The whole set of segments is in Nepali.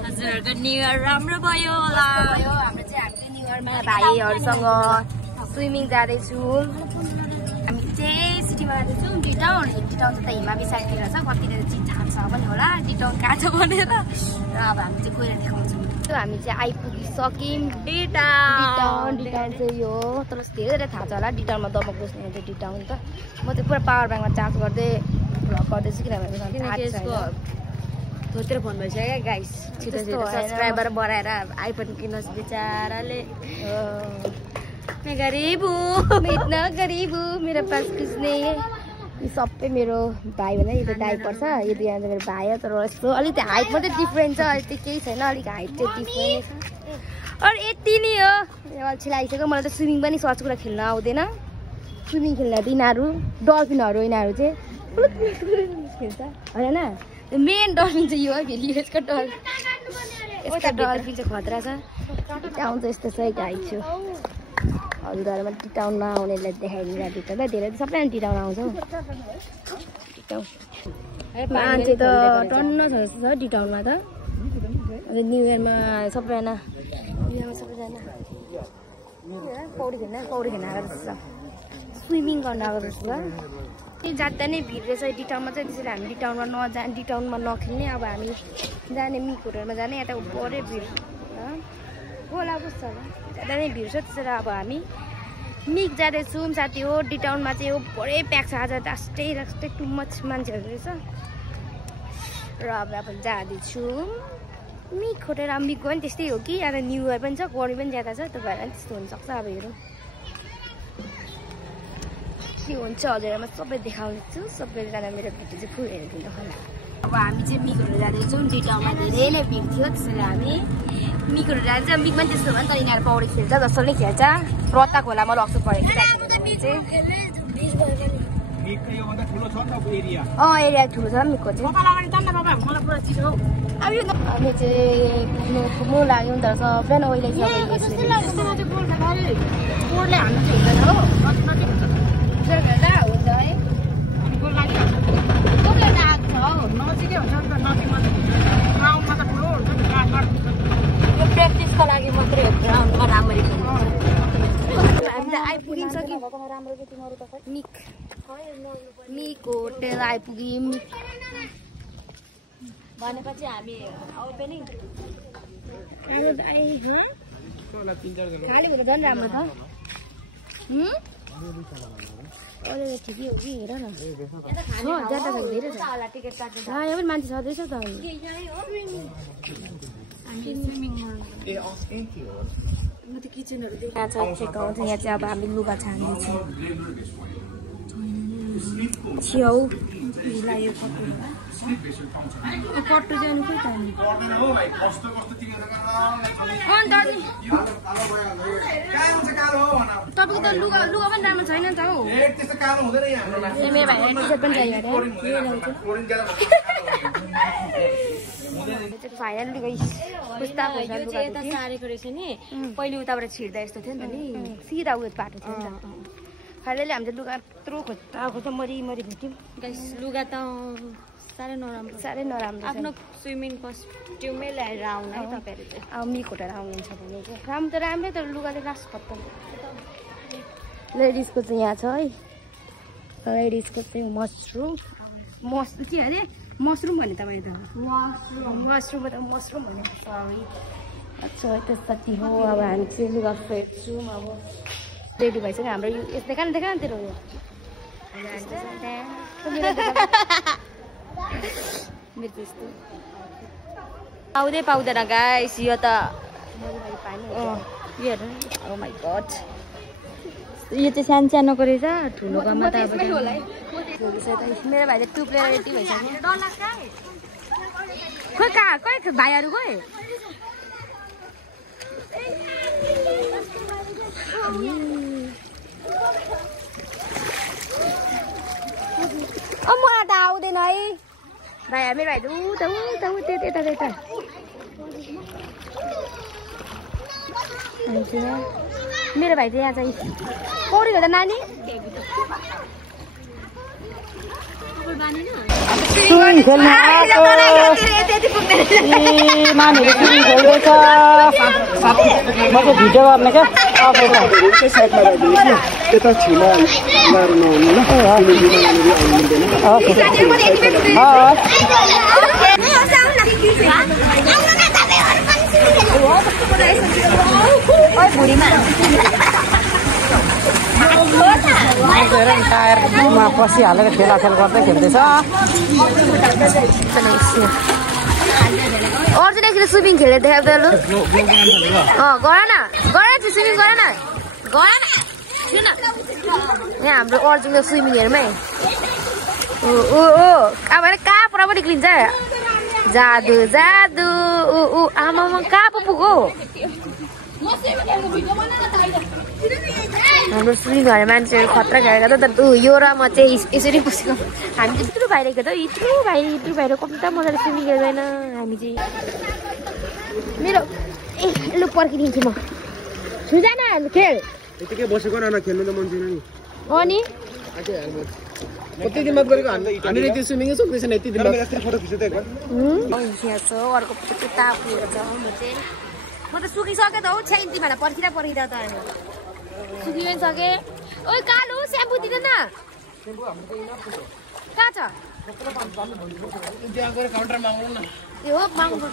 हजुरहरूको न्यु इयर राम्रो भयो होला। हाम्रो चाहिँ हामीले न्यु इयरमा भाइहरूसँग स्विमिङ जाँदैछौँ। हामी चाहिँ सिटीमा जाँदैछौँ डिटाउन। डिटाउन चाहिँ हिमामी साइडतिर छ, कतिले चाहिँ थाहा छ पनि होला डिटाउन कहाँ छ भनेर। र अब हामी चाहिँ गएर देखाउँछौँ। हामी चाहिँ आइपुगिसक्यौँ डिटाउन। डिटाउन चाहिँ यो तर धेरै थाहा छ होला डिटाउनमा दमक बस्ने हुन्छ डिटाउन त। म चाहिँ पुरा पावर ब्याङ्कमा चार्ज गर्दै भ्लग गर्दैछु किनभने धोतिर फोन भइसक्यो क्या गाइस। छिटो छिटो सब्सक्राइबर बढाएर आइफोन किन्नुहोस् बिचाराले। मैं गरीब हूँ इतना गरीब हूँ मेरा पास कुछ नहीं है। ये सबै मेरो भाइ भने यो त दाइ पर्छ, यो दुईजना चाहिँ मेरो भाइ हो। तर यस्तो अलिक हाइट मात्रै डिफ्रेन्ट छ, यति केही छैन, अलिक हाइट चाहिँ डिफ्रेन्ट छ। अरू यति नै हो। अल्छी लागिसक्यो मलाई त। स्विमिङ पनि सच कुरा खेल्न आउँदैन। स्विमिङ खेल्न यिनीहरू डल्फिनहरू यिनीहरू चाहिँ खेल्छ होइन। मेन डल्फिन चाहिँ यो हो फेरि यसको डल्फिन। यसको डल्फिन चाहिँ खतरा छ। टाउन चाहिँ यस्तो छ हाइट छु। हजुरहरूमा टिटाउनमा आउनेलाई देखाइदिन्छ टिटाउन धेरै सबैजना टिटाउन आउँछ। टिटाउन मान्छे त टन्न छ जस्तो छ टिटाउनमा त। न्यु इयरमा सबैजना पौडी खेल्न आएको जस्तो छ, स्विमिङ गर्न आएको जस्तो छ। जाँदा नै भिड रहेछ डिटाउनमा चाहिँ। त्यसैले हामी डिटाउनमा नखेल्ने। अब हामी जाने मिक होटलमा जाने। यता बढे भिड होला कस्तो होला जाँदा नै भिड छ। त्यसैले अब हामी मिक जाँदैछौँ साथी हो। डिटाउनमा चाहिँ यो बढे प्याक छ आज। राष्ट्रै टु मच मान्छेहरू रहेछ। र अब जाँदैछौँ मिक होटल। अब मिक गयो नि त्यस्तै हो कि अब न्यु इयर पनि छ, गर्मी पनि ज्यादा छ, त्यो भएर त्यस्तो हुनसक्छ। अब हेरौँ के हुन्छ। हजुरमा सबै देखाउँदैछु। सबैजना मेरो भिडियो चाहिँ फुल हेरिदिनु होला। अब हामी चाहिँ मिकहरू जाँदैछौँ। डिटाउनमा धेरै नै भिड थियो, त्यसैले हामी मिकहरू जान्छ। मिक पनि त्यस्तो भयो नि त, यिनीहरू पौडी खेल्छ जसले खेल्छ। रत्ता खोलामा लग्छु परेको चाहिँ एरिया ठुलो छ मिकको चाहिँ। हामी चाहिँ पुग्नु लाग्यौँ तर सबैजना प्र्याक्टिसको लागि मात्रै हो ग्राउन्डमा राम्ररी हामी त आइपुगिसक्यौँ मिक होटेल आइपुग्यौँ। भनेपछि हामी ओपेनिङ खाली भएर झन् राम्रो छ। अहिले ठिकै हो कि हेर न ज्यादा छ धेरै छ। यहाँ पनि मान्छे छँदैछ त। यहाँ चाहिँ अब हामी लुगा छान्दैछौँ। छेउ कट्टु चाहिँ अनि खोइ तपाईँको त लुगा पनि राम्रो छैन नि त हौ। मेरो भाइ टी सर्ट पनि चाहियो फाइनली यता सारेको रहेछ नि। पहिले उताबाट छिर्दा यस्तो थियो नि त नि, सिधा उयो बाटो थियो नि त। फाइनली हामीले लुगा यत्रो खोज्दा मरि भेट्यौँ। लुगा त साह्रै नराम्रो आफ्नो स्विमिङ कस्ट्युमै ल्याएर आउनु है तपाईँहरू चाहिँ। अब मिक होटेल आउनुहुन्छ भने चाहिँ राम्रो त राम्रै, तर लुगाले लास्ट खत्तम। लेडिजको चाहिँ यहाँ छ है। लेडिजको चाहिँ मसरुम के अरे मसरुम भने तपाईँ त वासरुम भने सरी। अच्छा त्यति हो। अब हामी चाहिँ लुगा फेर्छौँ। अब रेडी भइसक्यो हाम्रो। देखा न तेरो मेरो त्यस्तो आउँदै पाउँदैन गाइस यो त। ओ माई गड यो चाहिँ सानो रहेछ, ठुलोकोमा त अब मेरो भाइले टुप्लेर रेडी भइसक्यो। खोइ कहाँ भाइहरू गए? मलाई त आउँदैन है भाइ। मेरो भाइ त्यता मेरो भाइ चाहिँ यहाँ चाहिँ पौडी खेल्दा नानी स्विमिङ खेल्न आएको नानीहरू स्विमिङ खेल्दैछ म चाहिँ भिडियो गर्ने क्या यता छिमा गाह्रो नहुनु टायरमा पसिहालेको खेलाखेल गर्दै खेल्दैछ अर्जुन एकचोटि स्विमिङ खेलेर देखाउ त लु गर न स्विमिङ गर न यहाँ हाम्रो अर्जुनको स्विमिङ हेर्मै अब कहाँ पर पनि निक्लिन्छ जादु जादु आमामा कहाँ पो पुग्यो हाम्रो स्विमिङ गर्ने मान्छेहरू खतरा खेलेको त यो र म चाहिँ यसरी पुसेको हामी चाहिँ यत्रो बाहिरको त यत्रो बाहिर कम्ता मजाले स्विमिङ खेल्दैन हामी चाहिँ मेरो लु पर्खिदिन्छु म सुजाना खेल यतिकै बसेको न खेल्नु त मन छैन नि अनि कति दिन बात गरेको हामीले त्यो स्विमिङै सक्दैछन् यति दिन फोटो खिच्दै एकबार यहाँ छ अर्को तापुहरू छ म त सुकिसकेँ त हौ छ्याइन्तीमा पर्खिँदा त हामी सुकिनै सके ओइ कालु स्याम्पू दिँदैन कहाँ छ यो माग्नु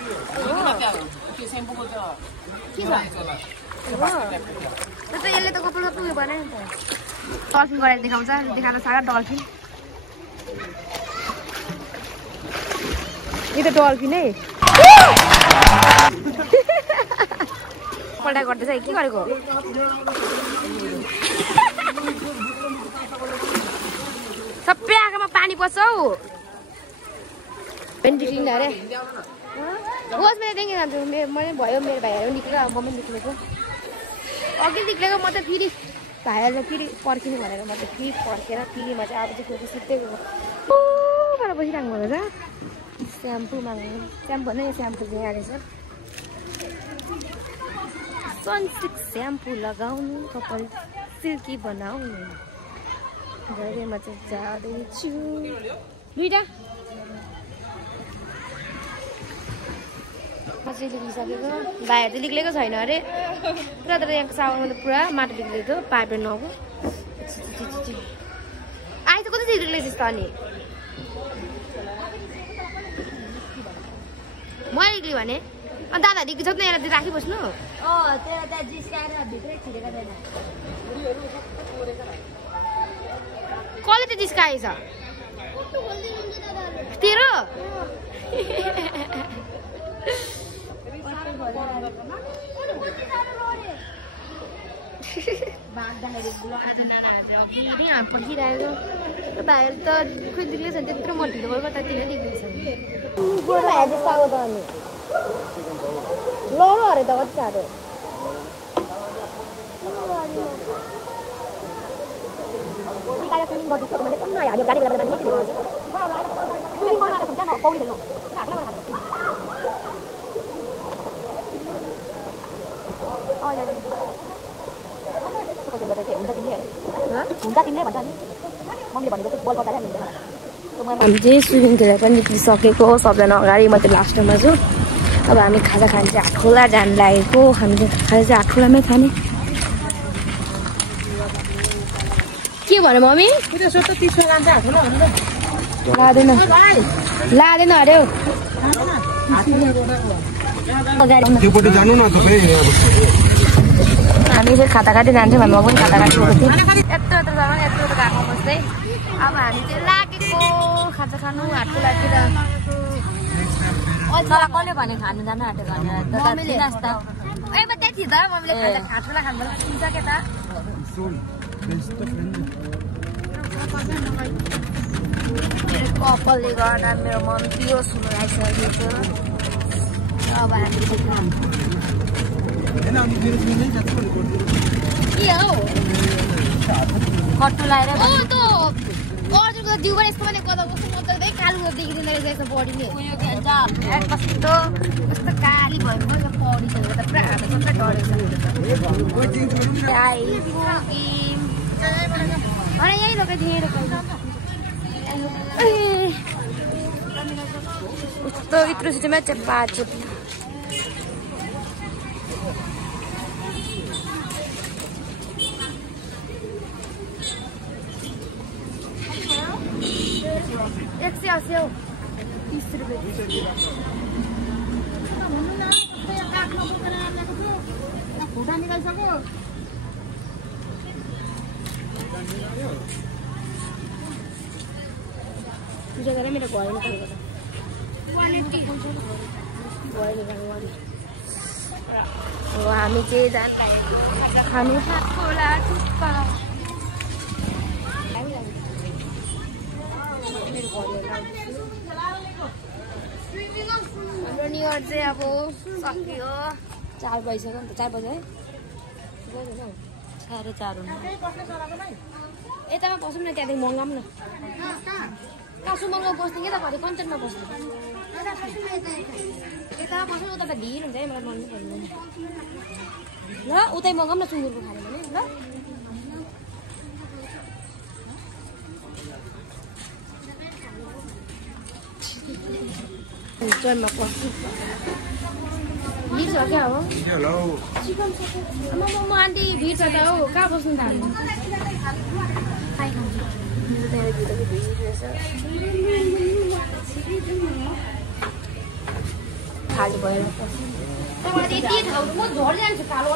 यसले त कपाल उयो बनायो नि त डल्फिन गरेर देखाउँछ देखाएर सारा डल्फिन यो त डल्फिन है पल्टा गर्दैछ के गरेको सबै आँखामा पानी पस्छ हौ अरे होस् मेरो देखि जान्छु मैले भयो मेरो भाइहरू निक्ल्यो अब म पनि निक्लेको अघि निक्लेको म त फेरि भाइहरूलाई फेरि पर्खिनु भनेर म त फेरि पर्खेर फेरि म चाहिँ अब चाहिँ फेरि सुत्दै गएको ओबाट बसिराख्नु भएको छ स्याम्पू माग्नु स्याम्पू नै स्याम्पू चाहिँ यहाँ रहेछ सनसिल्क स्याम्पू लगाउनु कपाल सिल्की बनाउनु गरे म चाहिँ जाँदैछु दुईटा म चाहिँ लिगिसकेको भाइहरू चाहिँ निक्लेको छैन अरे पुरा तर यहाँको साउन्डमा त पुरा माटो निक्लेको थियो पाइपहरू नगएको आइ त कति निक्लेको त अनि म निक्ल्यो भने अनि दादा निक्लिन्छ नि यहाँ राखिबस्नु कसले त जिस्काएछ तेरो पर्खिरहेको भाइहरू त खोइ निक्लेको छ त्यत्रो म ढिलो भएको त किन निक्लेको छ अनि लौरो अरे त कति साह्रो हामी चाहिँ स्विमिङ खेलेर पनि निक्लिसकेको सबजना अगाडि म चाहिँ लास्टमा छु अब हामी खाजा खान चाहिँ हाटखोला जानु लागेको हामी चाहिँ खाजा चाहिँ हाटखोलामै खाने के भन्यो मम्मी लाँदैन अरे हामी चाहिँ खाता काटी जान्छौँ हामी पनि खाता काटिएको थियौँ यत्रो गएको बस्दै अब हामी चाहिँ लागेको खाजा खानु हाटखोलातिर कसले भने खानु जानु आँटेको कपालले गर्दा मेरो मन पिरो सुरु आइसकेको छ अब हामी के हौ कट्टु लगाएर अर्जुनको जिउ पनि यस्तो पनि कता कस्तो मजाले कालो देखिँदैन रहेछ बडीले कस्तो कस्तो काली भयो पढिसकेको त पुरा हात सबै डढेछ यहीँ लगाइदिएँ Kस्तो ytro sitemnya cepat. X80 30 रुपैयाँ। पूजा गरेँ मेरो भयो नि हामी चाहिँ खानु खोला थुक्पा हाम्रो न्यु इयर चाहिँ अब सक्यो 4 बजिसक्यो नि त 4 बजे है 4:30 हुन्छ यतामा बसौँ न त्यहाँदेखि मगाऊँ न कासुमङमा बस्ने कि त घरि कञ्चनमा बस्ने यता बस्नु उता त भिड हुन्छ है मलाई मन पर्दैन ल उतै मगाऊँ न सुँगुरको खाने भने ल चोरमा पस्छु भिड छ क्या हो म आन्टी भिड छ त हौ कहाँ बस्नु त हामी खाली भयो यति ठाउँ म झोड जान्छु कालो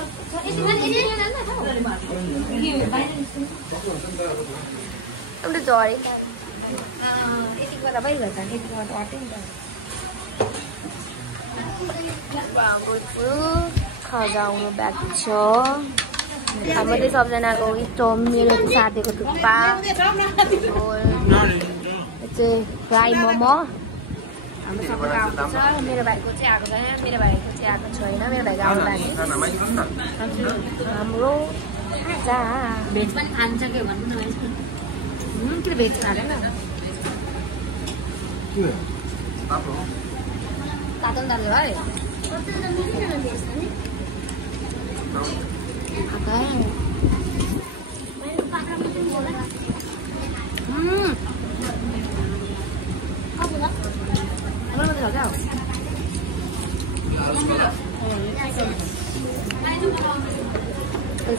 झरे यति गर्दा भइगयो त यति गर्दा अट्यो नि त खजाउनु बाँकी छ हाम्रो चाहिँ सबजनाको स्टोभ मेरो साथीको थुक्पा चाहिँ फ्राई मोमो हाम्रो सबैको आएको छ मेरो भाइको चाहिँ आएको छैन मेरो भाइको चाहिँ आएको छैन मेरो भाइको आउनु लागि हाम्रो भेज पनि खान्छ के भन्नु न किन भेज खाँदैन तातो दाल है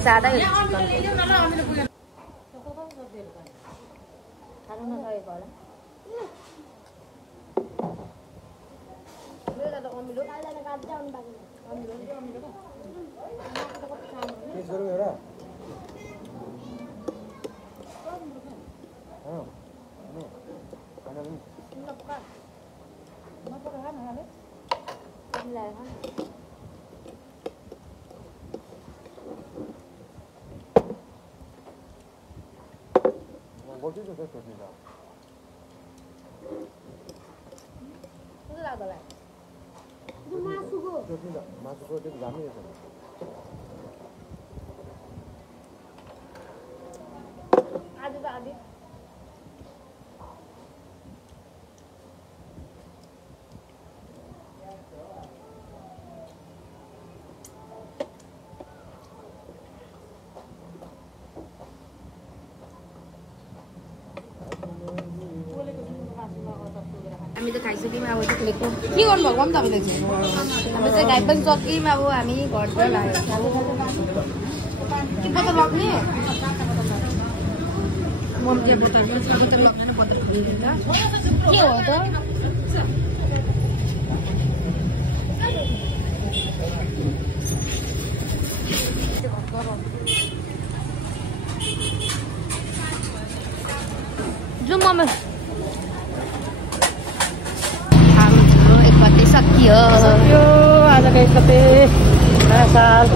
सादा हामी त खाइसक्यौँ अब लेख्नु के गर्नुभएको पनि तपाईँले चाहिँ हामी चाहिँ खाइ पनि सक्यौँ अब हामी घरतिर लाग्यो के पत्ता लग्ने मम्मीले बोतल पनि छ बोतल लग्दैन पत्ता खाइदिन्छ के हो त जो मम्मी सक्यो आजको एकपटे नयाँ साल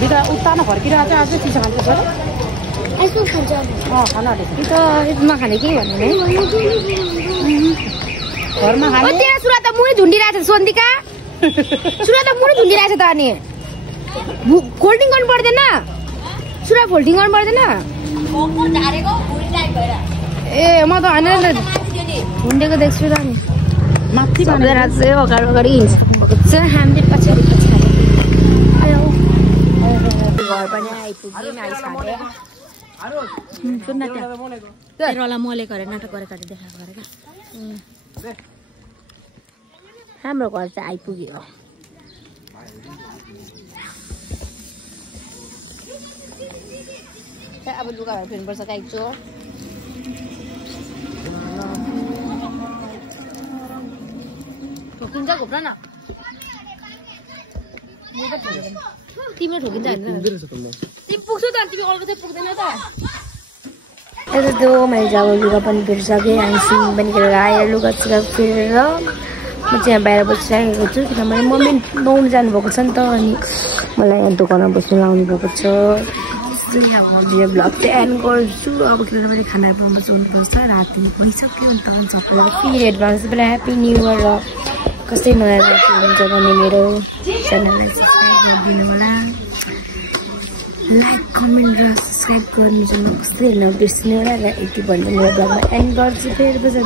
बिदा उत्तानो फर्किरहेको चाहिँ अझै चिसो खान्छ सर यसो खान्छ खाना कि त यसमा खाने के भन्नु है घरमा खाने त्यहाँ सुरा त मुरै झुन्डिरहेछ सोन्दिका सुरा त मुरै झुन्डिरहेछ त अनि फोल्डिङ गर्नु पर्दैन सुरा फोल्डिङ गर्नु पर्दैन ए म त होइन झुन्डेको देख्छु त नि माथि भनेर चाहिँ अगाडि अगाडि हिँड्छ हामीले पछाडि पछाडि घर पनि आइपुग्यौँ आइसक्यो सुन्न तेरोलाई मोलेको अरे नाटक गरेको अरे देखाएको अरे क्या हाम्रो घर चाहिँ आइपुग्यो अब लुगाहरू फेर्नुपर्छ गाइचो ठोकिन्छ घुप्रा न तिम्रो ठोकिन्छ तिमी पुग्छौ त तिमी अरूको चाहिँ पुग्दैन त यता त्यो मैले अब लुगा पनि फेरिसकेँ अनि स्विमिङ पनि खेलेर आएर लुगा सुगा फेरेर म चाहिँ यहाँ बाहिर बसिरहेको छु किनभने मम्मी नुहाउनु जानुभएको छ नि त अनि मलाई यहाँ दोकानमा बस्नु लाउनु भएको छ यहाँ म भ्लग चाहिँ एन्ड गर्छु अब किनभने खाना बनाउनु हुनुपर्छ राति भइसक्यो अन्त सबैलाई फेरि एडभान्स बेला ह्याप्पी न्यु इयर र कसै नयाँ हुन्छ भने मेरो च्यानललाई सब्सक्राइब गरिदिनु होला लाइक कमेन्ट र सब्सक्राइब गर्नु चाहिँ कसै नबिर्सिनु होला र यति भन्दा मेरो ब्लगमा एन्ड गर्छु फेरि बजार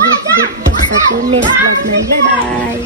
नेक्स्ट ब्लगमा बाई बाई